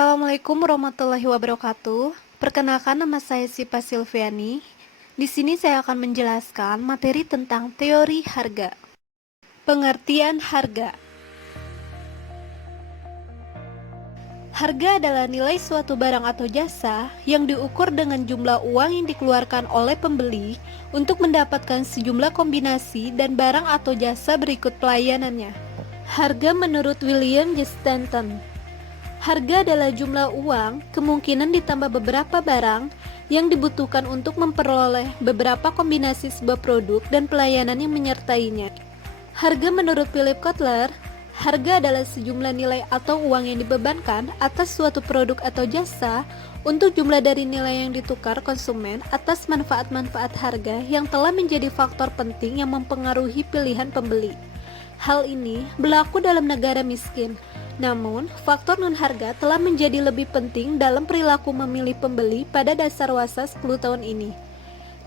Assalamualaikum warahmatullahi wabarakatuh. Perkenalkan, nama saya Sipa Silviani. Di sini saya akan menjelaskan materi tentang teori harga. Pengertian harga. Harga adalah nilai suatu barang atau jasa yang diukur dengan jumlah uang yang dikeluarkan oleh pembeli untuk mendapatkan sejumlah kombinasi dan barang atau jasa berikut pelayanannya. Harga menurut William J. Stanton. Harga adalah jumlah uang, kemungkinan ditambah beberapa barang yang dibutuhkan untuk memperoleh beberapa kombinasi sebuah produk dan pelayanan yang menyertainya. Harga menurut Philip Kotler, harga adalah sejumlah nilai atau uang yang dibebankan atas suatu produk atau jasa untuk jumlah dari nilai yang ditukar konsumen atas manfaat-manfaat harga yang telah menjadi faktor penting yang mempengaruhi pilihan pembeli. Hal ini berlaku dalam negara miskin. Namun, faktor non-harga telah menjadi lebih penting dalam perilaku memilih pembeli pada dasarwasa 10 tahun ini.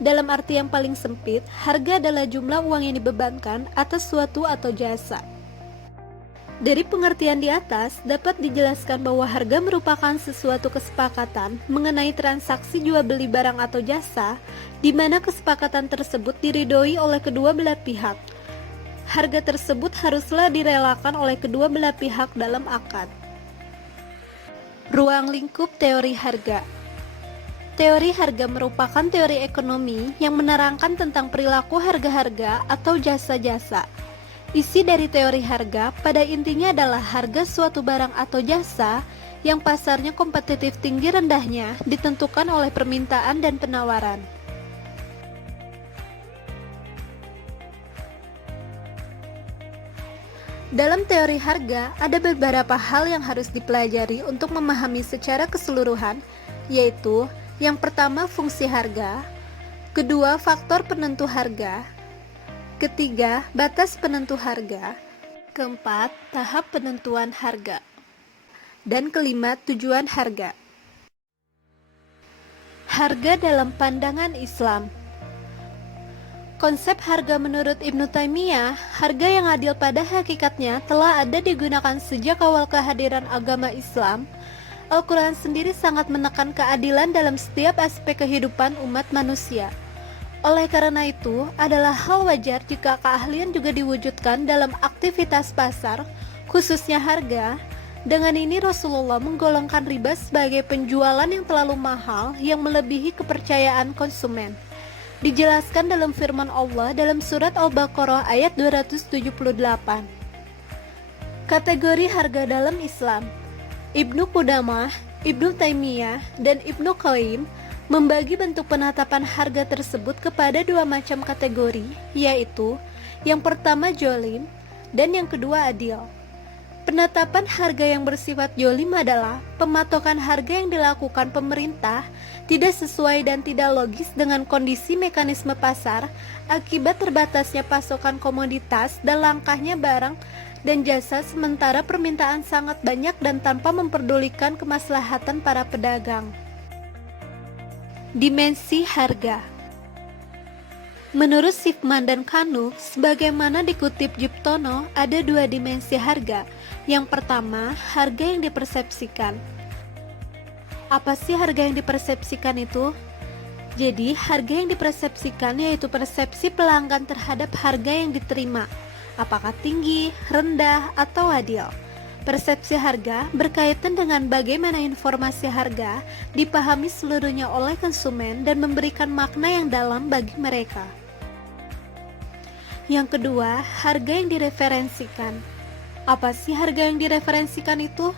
Dalam arti yang paling sempit, harga adalah jumlah uang yang dibebankan atas suatu atau jasa. Dari pengertian di atas, dapat dijelaskan bahwa harga merupakan sesuatu kesepakatan mengenai transaksi jual beli barang atau jasa, di mana kesepakatan tersebut diridhoi oleh kedua belah pihak. Harga tersebut haruslah direlakan oleh kedua belah pihak dalam akad. Ruang lingkup teori harga. Teori harga merupakan teori ekonomi yang menerangkan tentang perilaku harga-harga atau jasa-jasa. Isi dari teori harga pada intinya adalah harga suatu barang atau jasa yang pasarnya kompetitif tinggi rendahnya ditentukan oleh permintaan dan penawaran. Dalam teori harga, ada beberapa hal yang harus dipelajari untuk memahami secara keseluruhan, yaitu yang pertama fungsi harga, kedua faktor penentu harga, ketiga batas penentu harga, keempat tahap penentuan harga, dan kelima tujuan harga. Harga dalam pandangan Islam. Konsep harga menurut Ibnu Taimiyah, harga yang adil pada hakikatnya telah ada digunakan sejak awal kehadiran agama Islam. Al-Quran sendiri sangat menekan keadilan dalam setiap aspek kehidupan umat manusia. Oleh karena itu, adalah hal wajar jika keahlian juga diwujudkan dalam aktivitas pasar, khususnya harga. Dengan ini Rasulullah menggolongkan riba sebagai penjualan yang terlalu mahal yang melebihi kepercayaan konsumen. Dijelaskan dalam firman Allah dalam surat Al-Baqarah ayat 278. Kategori harga dalam Islam. Ibnu Qudamah, Ibnu Taimiyah, dan Ibnu Qayyim membagi bentuk penetapan harga tersebut kepada dua macam kategori, yaitu yang pertama jolim dan yang kedua adil. Penetapan harga yang bersifat jolim adalah pematokan harga yang dilakukan pemerintah tidak sesuai dan tidak logis dengan kondisi mekanisme pasar akibat terbatasnya pasokan komoditas dan langkahnya barang dan jasa sementara permintaan sangat banyak dan tanpa memperdulikan kemaslahatan para pedagang. Dimensi harga. Menurut Sifman dan Kanu, sebagaimana dikutip Jiptono, ada dua dimensi harga. Yang pertama, harga yang dipersepsikan. Apa sih harga yang dipersepsikan itu? Jadi, harga yang dipersepsikan yaitu persepsi pelanggan terhadap harga yang diterima. Apakah tinggi, rendah, atau adil? Persepsi harga berkaitan dengan bagaimana informasi harga dipahami seluruhnya oleh konsumen dan memberikan makna yang dalam bagi mereka. Yang kedua, harga yang direferensikan. Apa sih harga yang direferensikan itu?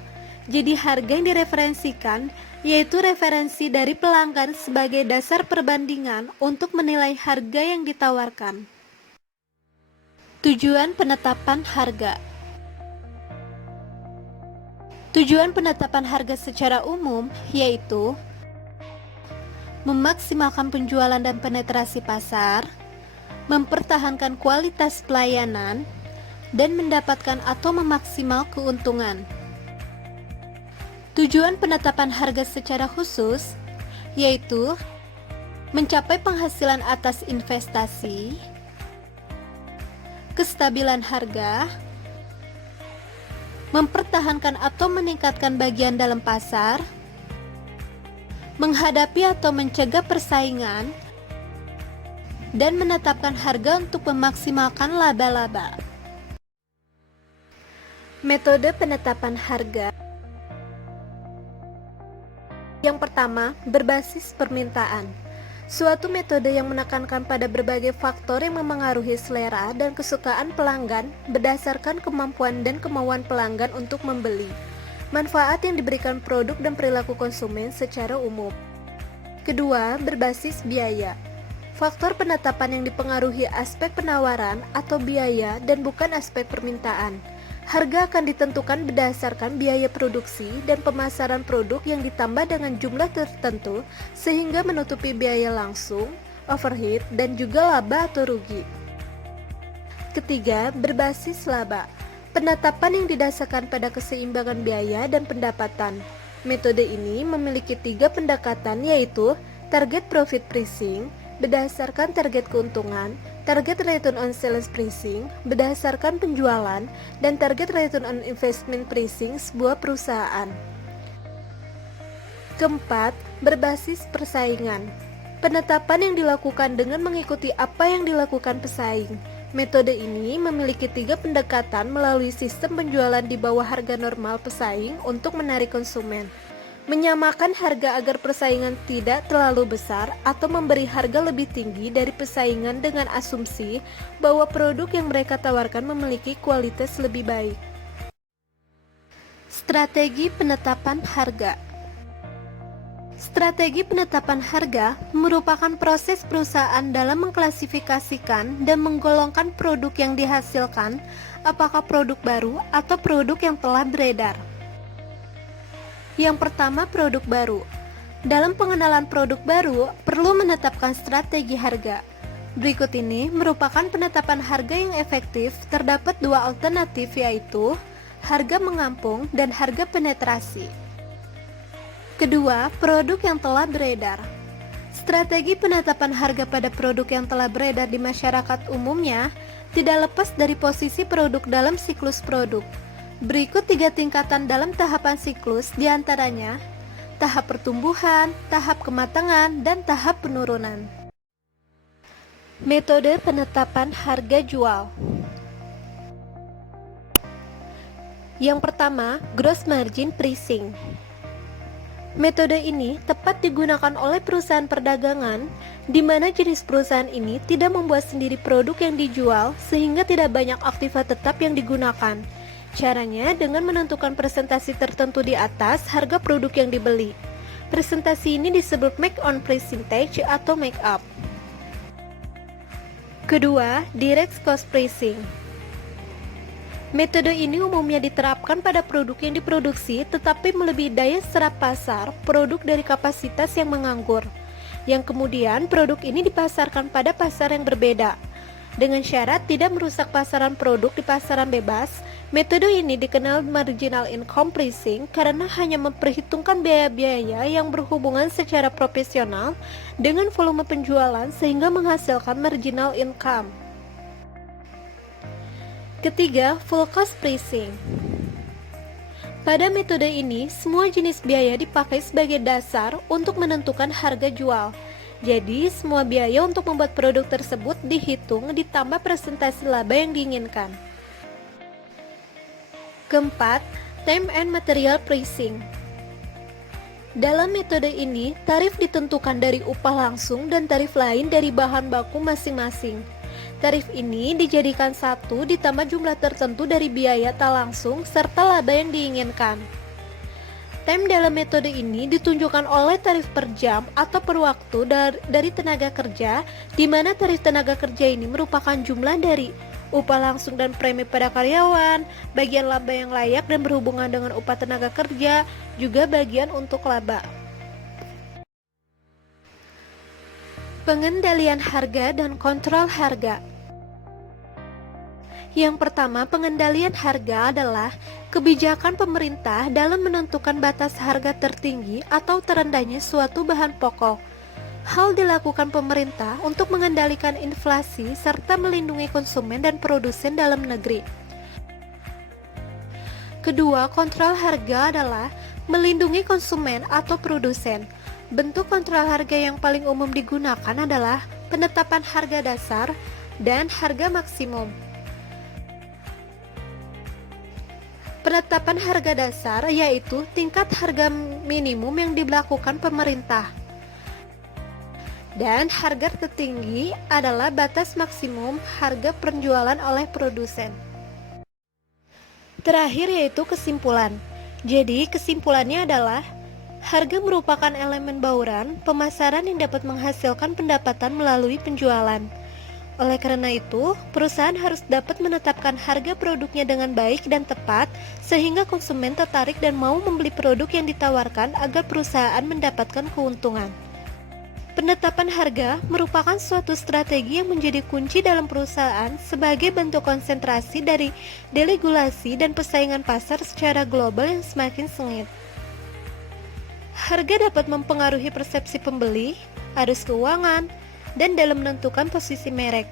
Jadi harga yang direferensikan yaitu referensi dari pelanggan sebagai dasar perbandingan untuk menilai harga yang ditawarkan. Tujuan penetapan harga. Tujuan penetapan harga secara umum yaitu memaksimalkan penjualan dan penetrasi pasar, mempertahankan kualitas pelayanan, dan mendapatkan atau memaksimal keuntungan. Tujuan penetapan harga secara khusus yaitu mencapai penghasilan atas investasi, kestabilan harga, mempertahankan atau meningkatkan bagian dalam pasar, menghadapi atau mencegah persaingan, dan menetapkan harga untuk memaksimalkan laba-laba. Metode penetapan harga. Yang pertama, berbasis permintaan. Suatu metode yang menekankan pada berbagai faktor yang memengaruhi selera dan kesukaan pelanggan berdasarkan kemampuan dan kemauan pelanggan untuk membeli. Manfaat yang diberikan produk dan perilaku konsumen secara umum. Kedua, berbasis biaya. Faktor penetapan yang dipengaruhi aspek penawaran atau biaya dan bukan aspek permintaan. Harga akan ditentukan berdasarkan biaya produksi dan pemasaran produk yang ditambah dengan jumlah tertentu sehingga menutupi biaya langsung, overhead, dan juga laba atau rugi. Ketiga, berbasis laba. Penetapan yang didasarkan pada keseimbangan biaya dan pendapatan. Metode ini memiliki 3 pendekatan, yaitu target profit pricing berdasarkan target keuntungan, target return on sales pricing berdasarkan penjualan, dan target return on investment pricing sebuah perusahaan. Keempat, berbasis persaingan. Penetapan yang dilakukan dengan mengikuti apa yang dilakukan pesaing. Metode ini memiliki 3 pendekatan melalui sistem penjualan di bawah harga normal pesaing untuk menarik konsumen. Menyamakan harga agar persaingan tidak terlalu besar atau memberi harga lebih tinggi dari persaingan dengan asumsi bahwa produk yang mereka tawarkan memiliki kualitas lebih baik. Strategi penetapan harga. Strategi penetapan harga merupakan proses perusahaan dalam mengklasifikasikan dan menggolongkan produk yang dihasilkan, apakah produk baru atau produk yang telah beredar. Yang pertama, produk baru. Dalam pengenalan produk baru, perlu menetapkan strategi harga. Berikut ini merupakan penetapan harga yang efektif. Terdapat 2 alternatif, yaitu harga mengampung dan harga penetrasi. Kedua, produk yang telah beredar. Strategi penetapan harga pada produk yang telah beredar di masyarakat umumnya tidak lepas dari posisi produk dalam siklus produk. Berikut 3 tingkatan dalam tahapan siklus, diantaranya tahap pertumbuhan, tahap kematangan, dan tahap penurunan. Metode penetapan harga jual. Yang pertama, gross margin pricing. Metode ini tepat digunakan oleh perusahaan perdagangan, di mana jenis perusahaan ini tidak membuat sendiri produk yang dijual sehingga tidak banyak aktiva tetap yang digunakan. Caranya dengan menentukan presentasi tertentu di atas harga produk yang dibeli. Presentasi ini disebut make on percentage atau make up. Kedua, direct cost pricing. Metode ini umumnya diterapkan pada produk yang diproduksi tetapi melebihi daya serap pasar produk dari kapasitas yang menganggur, yang kemudian produk ini dipasarkan pada pasar yang berbeda. Dengan syarat tidak merusak pasaran produk di pasaran bebas, metode ini dikenal marginal income pricing karena hanya memperhitungkan biaya-biaya yang berhubungan secara proporsional dengan volume penjualan sehingga menghasilkan marginal income. Ketiga, full cost pricing. Pada metode ini, semua jenis biaya dipakai sebagai dasar untuk menentukan harga jual. Jadi, semua biaya untuk membuat produk tersebut dihitung ditambah presentasi laba yang diinginkan. Keempat, time and material pricing. Dalam metode ini, tarif ditentukan dari upah langsung dan tarif lain dari bahan baku masing-masing. Tarif ini dijadikan satu ditambah jumlah tertentu dari biaya tak langsung serta laba yang diinginkan. Time dalam metode ini ditunjukkan oleh tarif per jam atau per waktu dari tenaga kerja, di mana tarif tenaga kerja ini merupakan jumlah dari upah langsung dan premi pada karyawan, bagian laba yang layak dan berhubungan dengan upah tenaga kerja, juga bagian untuk laba. Pengendalian harga dan kontrol harga. Yang pertama, pengendalian harga adalah kebijakan pemerintah dalam menentukan batas harga tertinggi atau terendahnya suatu bahan pokok. Hal dilakukan pemerintah untuk mengendalikan inflasi serta melindungi konsumen dan produsen dalam negeri. Kedua, kontrol harga adalah melindungi konsumen atau produsen. Bentuk kontrol harga yang paling umum digunakan adalah penetapan harga dasar dan harga maksimum. Penetapan harga dasar yaitu tingkat harga minimum yang diberlakukan pemerintah. Dan harga tertinggi adalah batas maksimum harga penjualan oleh produsen. Terakhir yaitu kesimpulan. Jadi kesimpulannya adalah harga merupakan elemen bauran pemasaran yang dapat menghasilkan pendapatan melalui penjualan. Oleh karena itu, perusahaan harus dapat menetapkan harga produknya dengan baik dan tepat sehingga konsumen tertarik dan mau membeli produk yang ditawarkan agar perusahaan mendapatkan keuntungan. Penetapan harga merupakan suatu strategi yang menjadi kunci dalam perusahaan sebagai bentuk konsentrasi dari deregulasi dan persaingan pasar secara global yang semakin sengit. Harga dapat mempengaruhi persepsi pembeli, arus keuangan, dan dalam menentukan posisi merek.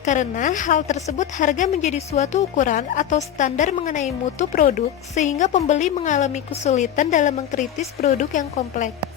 Karena hal tersebut, harga menjadi suatu ukuran atau standar mengenai mutu produk sehingga pembeli mengalami kesulitan dalam mengkritis produk yang kompleks.